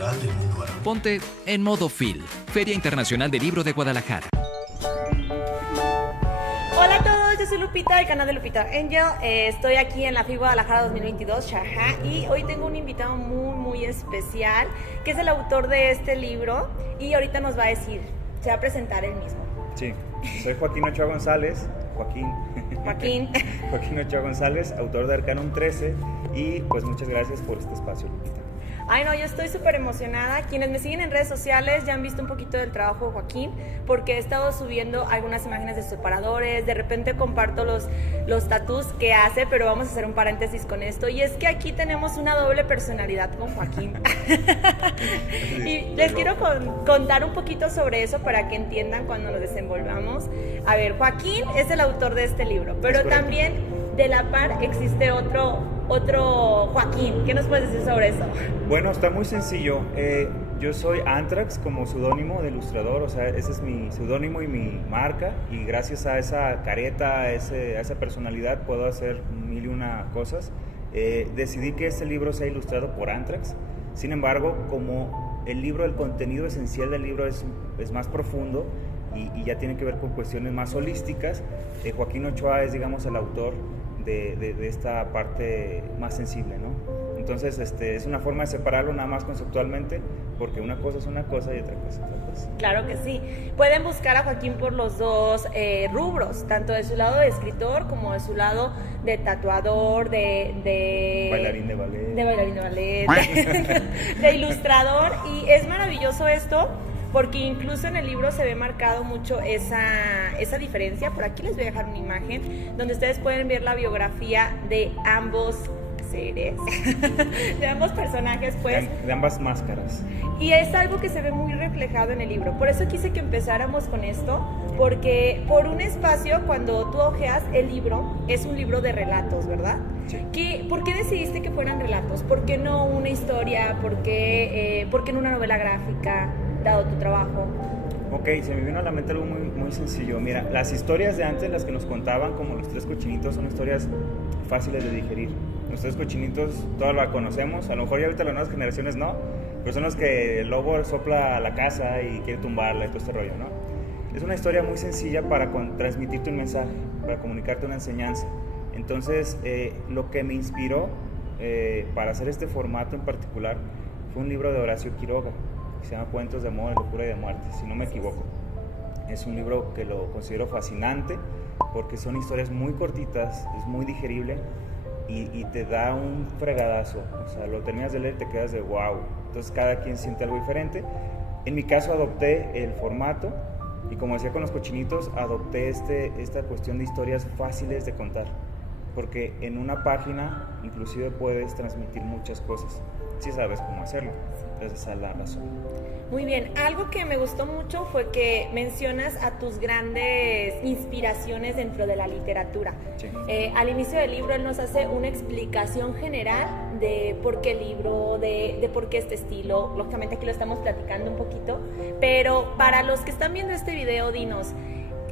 cultural del mundo árabe. Ponte en modo FIL, Feria Internacional del Libro de Guadalajara. Hola a todos, yo soy Lupita del canal de Lupita Angel. Estoy aquí en la FIL Guadalajara 2022, Sharjah, y hoy tengo un invitado muy especial, que es el autor de este libro, y ahorita nos va a decir, se va a presentar él mismo. Sí, soy Joaquín Ochoa González, Joaquín Ochoa González, autor de Arcanum 13, y pues muchas gracias por este espacio, Lupita. Ay no, yo estoy súper emocionada. Quienes me siguen en redes sociales ya han visto un poquito del trabajo de Joaquín, porque he estado subiendo algunas imágenes de sus separadores, de repente comparto los tatús que hace, pero vamos a hacer un paréntesis con esto, y es que aquí tenemos una doble personalidad con Joaquín. Y les quiero contar un poquito sobre eso para que entiendan cuando nos desenvolvamos. A ver, Joaquín es el autor de este libro, pero también de la par existe otro Joaquín. ¿Qué nos puedes decir sobre eso? Bueno, está muy sencillo. Yo soy Antrax como seudónimo de ilustrador, o sea, ese es mi seudónimo y mi marca, y gracias a esa careta, a esa personalidad puedo hacer mil y una cosas. Decidí que este libro sea ilustrado por Antrax. Sin embargo, como el contenido esencial del libro es más profundo y ya tiene que ver con cuestiones más holísticas, Joaquín Ochoa es, digamos, el autor de esta parte más sensible, ¿no? Entonces, es una forma de separarlo nada más conceptualmente, porque una cosa es una cosa y otra cosa es otra cosa. Claro que sí. Pueden buscar a Joaquín por los dos rubros, tanto de su lado de escritor como de su lado de tatuador, de bailarín de ballet. De bailarín de ballet, de ilustrador, y es maravilloso esto, porque incluso en el libro se ve marcado mucho esa diferencia. Por aquí les voy a dejar una imagen donde ustedes pueden ver la biografía de ambos seres, de ambos personajes, pues. De ambas máscaras. Y es algo que se ve muy reflejado en el libro. Por eso quise que empezáramos con esto, porque por un espacio, cuando tú hojeas el libro, es un libro de relatos, ¿verdad? Sí. ¿Por qué decidiste que fueran relatos? ¿Por qué no una historia? ¿Por qué no una novela gráfica, dado tu trabajo? Ok, se me vino a la mente algo muy sencillo. Mira, las historias de antes, las que nos contaban, como Los Tres Cochinitos, son historias fáciles de digerir. Los Tres Cochinitos, todos la conocemos, a lo mejor ya ahorita las nuevas generaciones no, pero son los que el lobo sopla a la casa y quiere tumbarla y todo este rollo, ¿no? Es una historia muy sencilla para transmitirte un mensaje, para comunicarte una enseñanza. Entonces, lo que me inspiró para hacer este formato en particular fue un libro de Horacio Quiroga, que se llama Cuentos de amor, de locura y de muerte, si no me equivoco. Es un libro que lo considero fascinante porque son historias muy cortitas, es muy digerible y te da un fregadazo. O sea, lo terminas de leer y te quedas de wow. Entonces cada quien siente algo diferente. En mi caso adopté el formato y, como decía con Los Cochinitos, adopté esta cuestión de historias fáciles de contar, porque en una página inclusive puedes transmitir muchas cosas si sabes cómo hacerlo. Entonces esa es la razón. Muy bien, algo que me gustó mucho fue que mencionas a tus grandes inspiraciones dentro de la literatura. Sí. Al inicio del libro él nos hace una explicación general de por qué el libro, de por qué este estilo. Lógicamente aquí lo estamos platicando un poquito, pero para los que están viendo este video, dinos,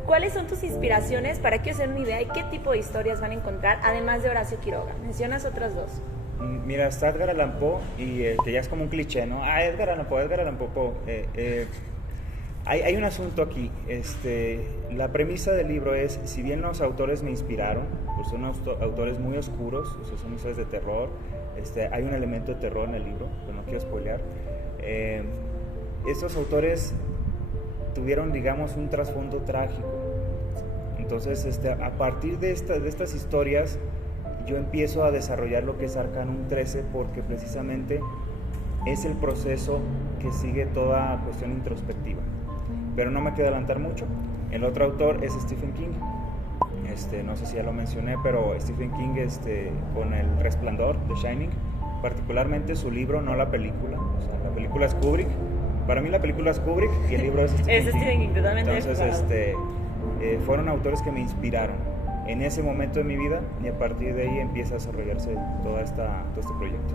¿cuáles son tus inspiraciones para que os den una idea y qué tipo de historias van a encontrar, además de Horacio Quiroga? Mencionas otras dos. Mira, está Edgar Allan Poe, y que ya es como un cliché, ¿no? Edgar Allan Poe. Hay un asunto aquí. La premisa del libro es, si bien los autores me inspiraron, pues son autores muy oscuros, o sea, son historias de terror. Hay un elemento de terror en el libro, que no quiero spoilear. Estos autores tuvieron, digamos, un trasfondo trágico. Entonces, a partir de estas historias, yo empiezo a desarrollar lo que es Arcanum 13, porque precisamente es el proceso que sigue toda cuestión introspectiva. Pero no me quiero adelantar mucho. El otro autor es Stephen King. No sé si ya lo mencioné, pero Stephen King, con El Resplandor, The Shining, particularmente su libro, no la película. O sea, la película es Kubrick. Para mí la película es Kubrick y el libro es Stephen King. Totalmente. Entonces, fueron autores que me inspiraron en ese momento de mi vida, y a partir de ahí empieza a desarrollarse todo este proyecto.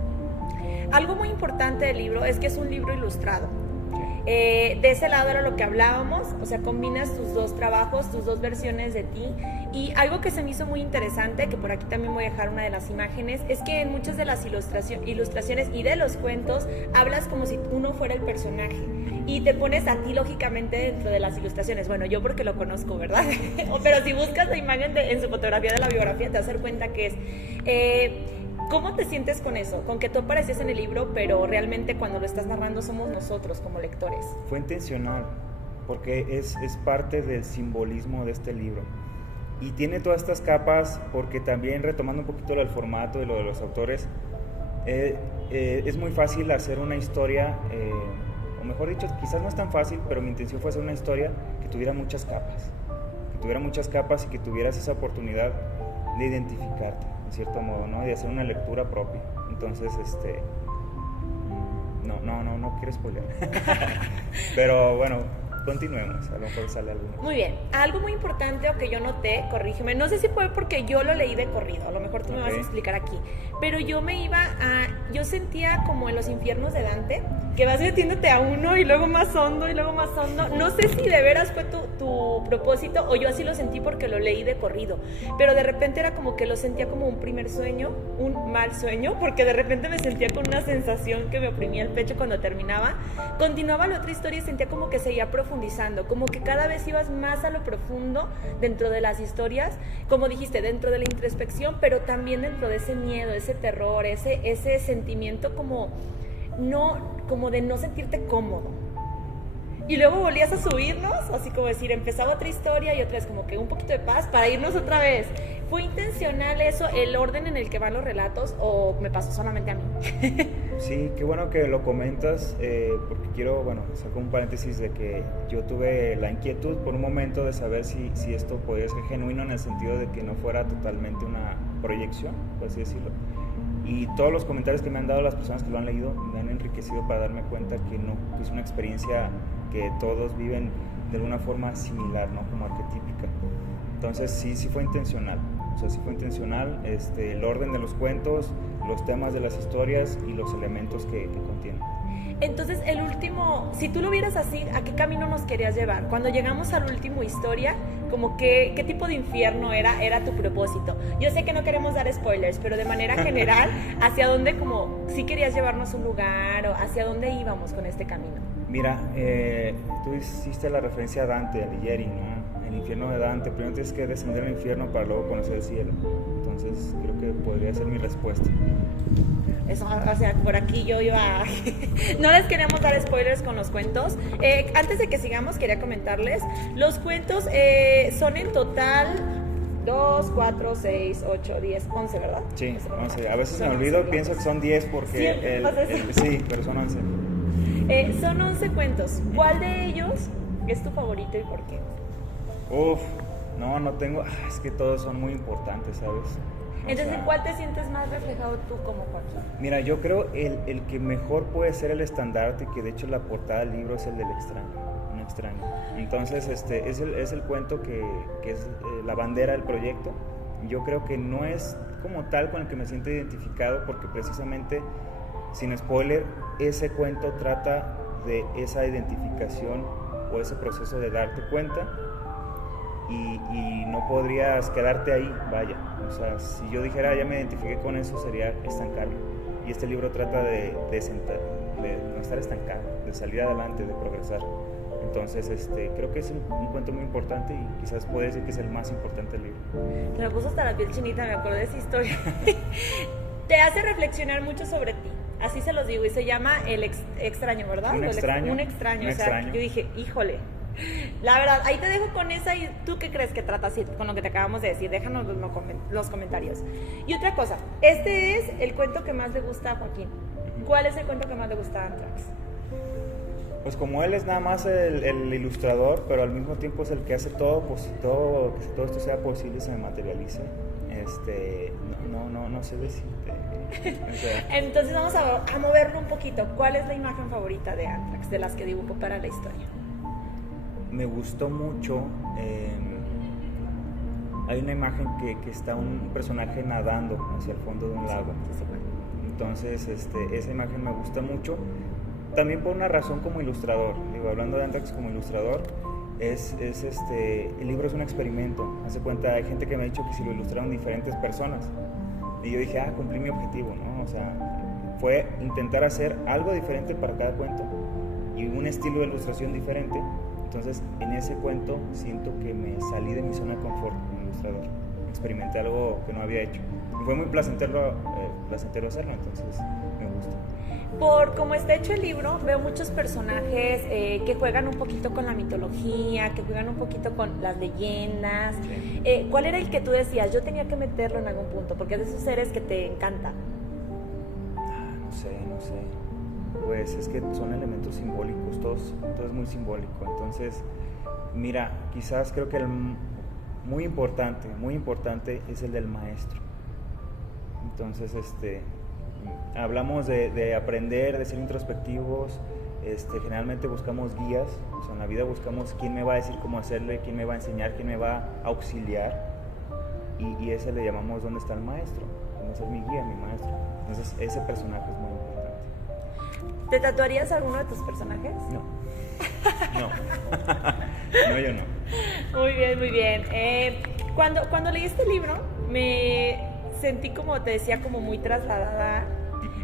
Algo muy importante del libro es que es un libro ilustrado. De ese lado era lo que hablábamos, o sea, combinas tus dos trabajos, tus dos versiones de ti. Y algo que se me hizo muy interesante, que por aquí también voy a dejar una de las imágenes, es que en muchas de las ilustraciones y de los cuentos hablas como si uno fuera el personaje y te pones a ti lógicamente dentro de las ilustraciones. Bueno, yo porque lo conozco, ¿verdad? Pero si buscas la imagen en su fotografía de la biografía te vas a dar cuenta que es... ¿Cómo te sientes con eso? Con que tú apareces en el libro, pero realmente cuando lo estás narrando somos nosotros como lectores. Fue intencional, porque es parte del simbolismo de este libro. Y tiene todas estas capas, porque también retomando un poquito el formato de lo de los autores, es muy fácil hacer una historia, o mejor dicho, quizás no es tan fácil, pero mi intención fue hacer una historia que tuviera muchas capas. Que tuviera muchas capas y que tuvieras esa oportunidad de identificarte, en cierto modo, ¿no? De hacer una lectura propia. Entonces, no quiero spoiler. Pero bueno, continuemos, a lo mejor sale algo. Muy bien, algo muy importante o que yo noté, corrígeme, no sé si fue porque yo lo leí de corrido, a lo mejor tú me vas a explicar aquí, pero yo yo sentía como en los infiernos de Dante, que vas metiéndote a uno y luego más hondo y luego más hondo. No sé si de veras fue tu propósito o yo así lo sentí porque lo leí de corrido, pero de repente era como que lo sentía como un primer sueño, un mal sueño, porque de repente me sentía con una sensación que me oprimía el pecho cuando terminaba. Continuaba la otra historia y sentía como que seguía profundizando, como que cada vez ibas más a lo profundo dentro de las historias, como dijiste, dentro de la introspección, pero también dentro de ese miedo, ese terror, ese sentimiento como de no sentirte cómodo. Y luego volvías a subirnos, así como decir, empezaba otra historia y otra vez como que un poquito de paz para irnos otra vez. ¿Fue intencional eso, el orden en el que van los relatos, o me pasó solamente a mí? Sí, qué bueno que lo comentas, porque quiero, saco un paréntesis de que yo tuve la inquietud por un momento de saber si esto podía ser genuino en el sentido de que no fuera totalmente una proyección, por así decirlo. Y todos los comentarios que me han dado las personas que lo han leído me han enriquecido para darme cuenta que no, que es una experiencia que todos viven de alguna forma similar, ¿no? Como arquetípica. Entonces sí fue intencional. O sea, sí fue intencional el orden de los cuentos, los temas de las historias y los elementos que contienen. Entonces, el último, si tú lo vieras así, ¿a qué camino nos querías llevar? Cuando llegamos al último historia, como ¿qué tipo de infierno era tu propósito? Yo sé que no queremos dar spoilers, pero de manera general, ¿hacia dónde como si querías llevarnos a un lugar o hacia dónde íbamos con este camino? Mira, tú hiciste la referencia a Dante, a Alighieri, ¿no? El infierno de Dante, primero tienes que descender al infierno para luego conocer el cielo. Entonces, creo que podría ser mi respuesta. Eso, o sea, por aquí yo iba no les queremos dar spoilers con los cuentos. Antes de que sigamos, quería comentarles, los cuentos son en total 2, 4, 6, 8, 10, 11, ¿verdad? Sí, 11. A veces me olvido, pienso que son 10 porque sí, pero son 11. Son 11 cuentos. ¿Cuál de ellos es tu favorito y por qué? No tengo, es que todos son muy importantes, ¿sabes? Entonces, ¿en cuál te sientes más reflejado tú como Joaquín? Mira, yo creo el que mejor puede ser el estandarte, que de hecho la portada del libro es el del extraño, un extraño. Entonces, es el cuento que es la bandera del proyecto. Yo creo que no es como tal con el que me siento identificado, porque precisamente, sin spoiler, ese cuento trata de esa identificación o ese proceso de darte cuenta. Y no podrías quedarte ahí, vaya. O sea, si yo dijera ya me identifiqué con eso, sería estancarme. Y este libro trata de no estar estancado, de salir adelante, de progresar. Entonces, creo que es un cuento muy importante y quizás puede decir que es el más importante del libro. Me puso hasta la piel chinita, me acuerdo de esa historia. Te hace reflexionar mucho sobre ti. Así se los digo, y se llama El Extraño, ¿verdad? Un extraño. O sea, yo dije, híjole. La verdad, ahí te dejo con esa. ¿Y tú qué crees que trata así con lo que te acabamos de decir? Déjanos los comentarios. Y otra cosa, este es el cuento que más le gusta a Joaquín. ¿Cuál es el cuento que más le gusta a Antrax? Pues como él es nada más el ilustrador, pero al mismo tiempo es el que hace todo, pues todo, que todo esto sea posible y se materialice. No sé decirte. O sea, entonces vamos a moverlo un poquito. ¿Cuál es la imagen favorita de Antrax, de las que dibujó para la historia? Me gustó mucho, hay una imagen que está un personaje nadando hacia el fondo de un lago. Entonces esa imagen me gusta mucho también por una razón como ilustrador, digo, hablando de Anthrax como ilustrador, el libro es un experimento. Hace cuenta, hay gente que me ha dicho que si lo ilustraron diferentes personas, y yo dije, cumplí mi objetivo, ¿no? O sea, fue intentar hacer algo diferente para cada cuento y un estilo de ilustración diferente. Entonces, en ese cuento siento que me salí de mi zona de confort como ilustrador, experimenté algo que no había hecho y fue muy placentero hacerlo, entonces me gusta. Por cómo está hecho el libro, veo muchos personajes que juegan un poquito con la mitología, que juegan un poquito con las leyendas. Sí. ¿Cuál era el que tú decías? Yo tenía que meterlo en algún punto, porque es de esos seres que te encantan. No sé. Pues es que son elementos simbólicos, todo es muy simbólico. Entonces, mira, quizás creo que el muy importante es el del maestro. Entonces, hablamos de aprender, de ser introspectivos, generalmente buscamos guías, o sea, en la vida buscamos quién me va a decir cómo hacerle, quién me va a enseñar, quién me va a auxiliar, y ese le llamamos ¿dónde está el maestro? ¿Dónde está mi guía, mi maestro? Entonces ese personaje es muy importante. ¿Te tatuarías alguno de tus personajes? No, yo no. Muy bien. Cuando leí este libro, me sentí, como te decía, como muy trasladada,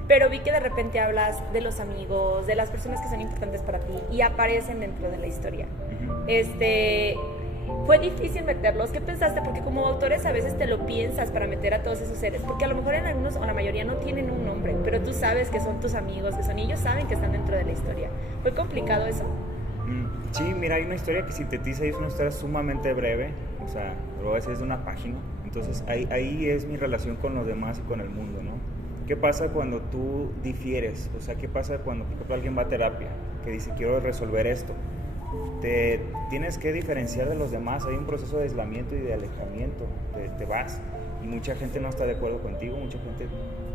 pero vi que de repente hablas de los amigos, de las personas que son importantes para ti y aparecen dentro de la historia. Fue difícil meterlos. ¿Qué pensaste? Porque como autores a veces te lo piensas para meter a todos esos seres, porque a lo mejor en algunos o la mayoría no tienen un nombre, pero tú sabes que son tus amigos, y ellos saben que están dentro de la historia. ¿Fue complicado eso? Sí, mira, hay una historia que sintetiza y es una historia sumamente breve, o sea, lo voy a decir, es de una página. Entonces ahí es mi relación con los demás y con el mundo, ¿no? ¿Qué pasa cuando tú difieres? O sea, ¿qué pasa cuando, por ejemplo, alguien va a terapia, que dice, quiero resolver esto? Te tienes que diferenciar de los demás, hay un proceso de aislamiento y de alejamiento, te vas, y mucha gente no está de acuerdo contigo, mucha gente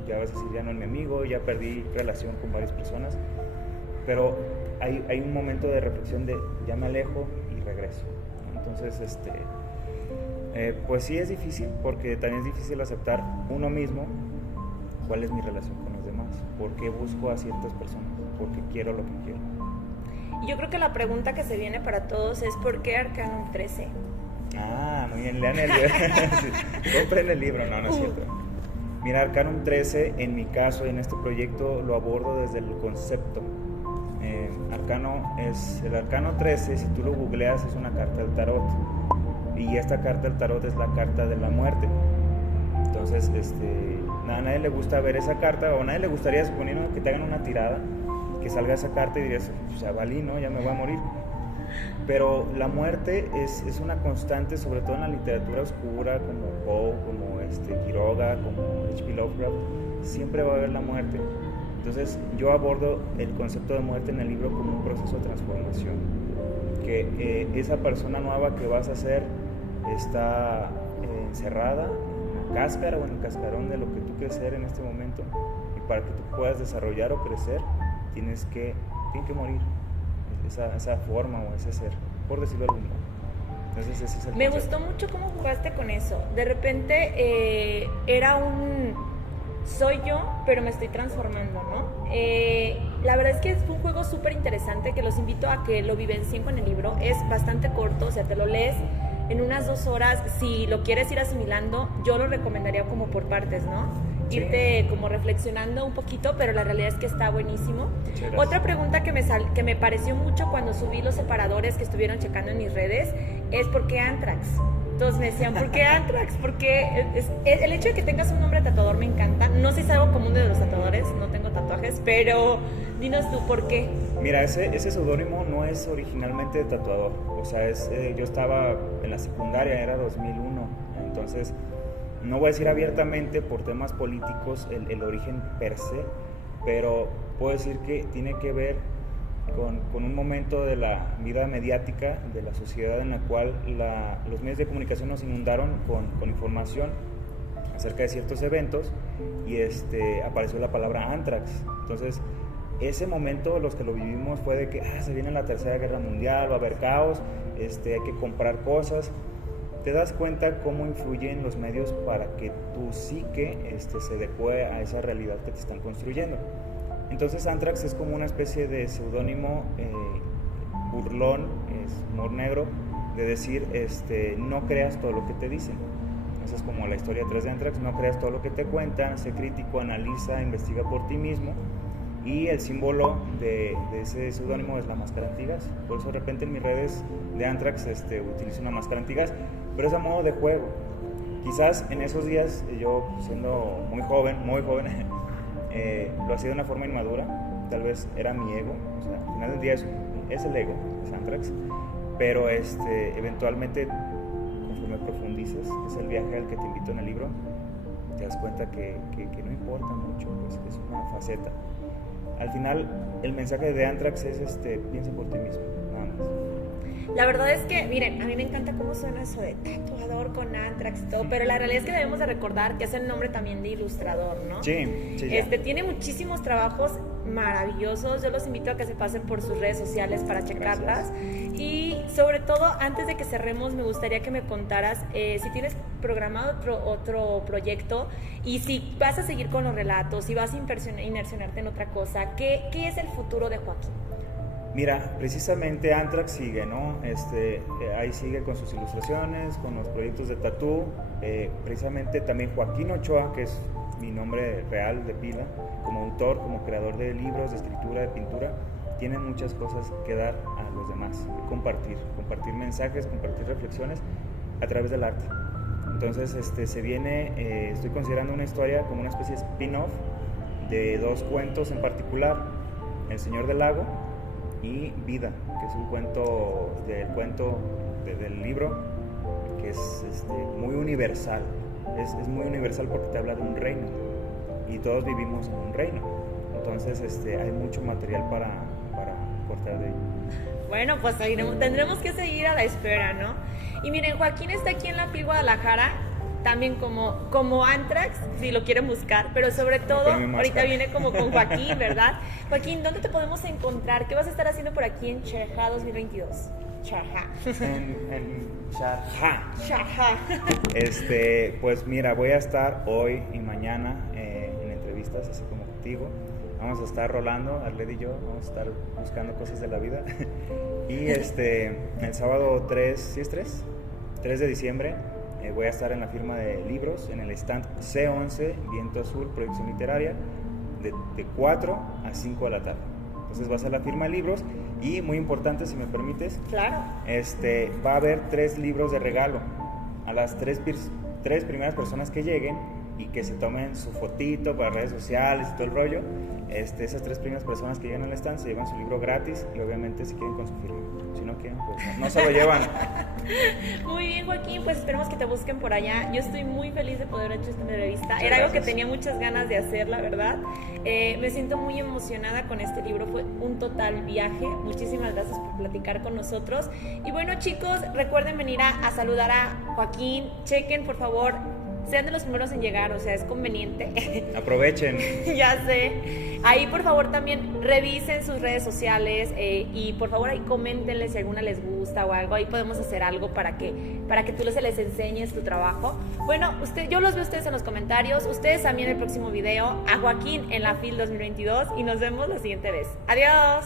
ya vas a decir, ya no es mi amigo, ya perdí relación con varias personas, pero hay un momento de reflexión de, ya me alejo y regreso, ¿no? Entonces, pues sí es difícil, porque también es difícil aceptar uno mismo cuál es mi relación con los demás, por qué busco a ciertas personas, por qué quiero lo que quiero. Yo creo que la pregunta que se viene para todos es ¿por qué Arcanum 13? Muy bien, lean el libro. Compren el libro, no es cierto. Mira, Arcanum 13, en mi caso, en este proyecto, lo abordo desde el concepto. El Arcano 13, si tú lo googleas, es una carta del tarot. Y esta carta del tarot es la carta de la muerte. Entonces, a nadie le gusta ver esa carta, o a nadie le gustaría, suponiendo que te hagan una tirada, que salga esa carta y dirías, o sea, valí, ¿no? Ya me voy a morir. Pero la muerte es una constante, sobre todo en la literatura oscura, como Poe, como Quiroga, como H.P. Lovecraft, siempre va a haber la muerte. Entonces yo abordo el concepto de muerte en el libro como un proceso de transformación, que esa persona nueva que vas a ser está encerrada en la cáscara o en el cascarón de lo que tú quieres ser en este momento, y para que tú puedas desarrollar o crecer, tiene que morir esa forma o ese ser, por decirlo de algún modo. Entonces ese es el Me concepto. gustó mucho cómo jugaste con eso. De repente era soy yo, pero me estoy transformando, ¿no? La verdad es que fue un juego súper interesante que los invito a que lo vivencien con el libro. Es bastante corto, o sea, te lo lees en unas 2 horas. Si lo quieres ir asimilando, yo lo recomendaría como por partes, ¿no? Sí. Irte como reflexionando un poquito, pero la realidad es que está buenísimo. Otra pregunta que me pareció mucho cuando subí los separadores que estuvieron checando en mis redes es ¿por qué Anthrax? Todos me decían, ¿por qué Anthrax? Porque el hecho de que tengas un nombre tatuador me encanta. No sé si es algo común de los tatuadores, no tengo tatuajes, pero dinos tú, ¿por qué? Mira, ese seudónimo no es originalmente de tatuador. O sea, yo estaba en la secundaria, era 2001, entonces no voy a decir abiertamente por temas políticos el origen per se, pero puedo decir que tiene que ver con un momento de la vida mediática de la sociedad en la cual los medios de comunicación nos inundaron con información acerca de ciertos eventos y apareció la palabra Anthrax. Entonces ese momento los que lo vivimos fue de que se viene la Tercera Guerra Mundial, va a haber caos, hay que comprar cosas. Te das cuenta cómo influyen los medios para que tu psique se adecue a esa realidad que te están construyendo. Entonces Anthrax es como una especie de seudónimo burlón, es humor negro, de decir, no creas todo lo que te dicen. Esa es como la historia 3 de Anthrax, no creas todo lo que te cuentan, sé crítico, analiza, investiga por ti mismo. Y el símbolo de ese seudónimo es la máscara antigas. Por eso de repente en mis redes de Anthrax utilizo una máscara antigas, pero es a modo de juego. Quizás en esos días, yo siendo muy joven, lo hacía de una forma inmadura. Tal vez era mi ego, o sea, al final del día es el ego, es Anthrax. Pero eventualmente, conforme profundices, es el viaje al que te invito en el libro, te das cuenta que no importa mucho, pues es una faceta. Al final, el mensaje de Anthrax es piensa por ti mismo, nada más. La verdad es que, miren, a mí me encanta cómo suena eso de tatuador con Anthrax y todo, pero la realidad es que debemos de recordar que es el nombre también de ilustrador, ¿no? Sí. Tiene muchísimos trabajos maravillosos. Yo los invito a que se pasen por sus redes sociales para checarlas. Gracias. Y sobre todo, antes de que cerremos, me gustaría que me contaras si tienes programado otro proyecto y si vas a seguir con los relatos, si vas a inmersionarte en otra cosa. ¿Qué es el futuro de Joaquín? Mira, precisamente Anthrax sigue, ¿no? Ahí sigue con sus ilustraciones, con los proyectos de tatú. Precisamente también Joaquín Ochoa, que es mi nombre real de pila, como autor, como creador de libros, de escritura, de pintura, tiene muchas cosas que dar a los demás, compartir mensajes, compartir reflexiones a través del arte. Entonces, se viene, estoy considerando una historia como una especie de spin-off de 2 cuentos en particular, El Señor del Lago y Vida, que es un cuento del libro que es muy universal. Es muy universal porque te habla de un reino y todos vivimos en un reino. Entonces hay mucho material para cortar de ello. Bueno, pues tendremos que seguir a la espera, ¿no? Y miren, Joaquín está aquí en la FIL Guadalajara, también como Anthrax, si lo quieren buscar, pero sobre todo, ahorita viene como con Joaquín, ¿verdad? Joaquín, ¿dónde te podemos encontrar? ¿Qué vas a estar haciendo por aquí en Xarjá 2022? Xarjá. En Xarjá. Xarjá. Pues mira, voy a estar hoy y mañana en entrevistas, así como contigo. Vamos a estar rolando, Arlette y yo, vamos a estar buscando cosas de la vida. Y el sábado 3 de diciembre, voy a estar en la firma de libros, en el stand C11, Viento Azul, Proyección Literaria, de 4 a 5 de la tarde. Entonces va a ser la firma de libros y, muy importante, si me permites, claro, va a haber 3 libros de regalo a las 3 primeras personas que lleguen y que se tomen su fotito para redes sociales y todo el rollo. Esas 3 primeras personas que llegan al stand se llevan su libro gratis y obviamente si quieren con su firma. Si no quieren, pues no se lo llevan. Muy bien, Joaquín, pues esperemos que te busquen por allá. Yo estoy muy feliz de poder haber hecho esta entrevista. Muchas Era algo gracias. que tenía muchas ganas de hacer, la verdad. Me siento muy emocionada con este libro, fue un total viaje. Muchísimas gracias por platicar con nosotros. Y bueno, chicos, recuerden venir a saludar a Joaquín. Chequen, por favor, sean de los primeros en llegar, o sea, es conveniente. Aprovechen. Ya sé. Ahí, por favor, también revisen sus redes sociales y por favor ahí coméntenles si alguna les gusta o algo. Ahí podemos hacer algo para que tú se les enseñes tu trabajo. Bueno, yo los veo a ustedes en los comentarios. Ustedes también en el próximo video. A Joaquín en la FIL 2022 y nos vemos la siguiente vez. ¡Adiós!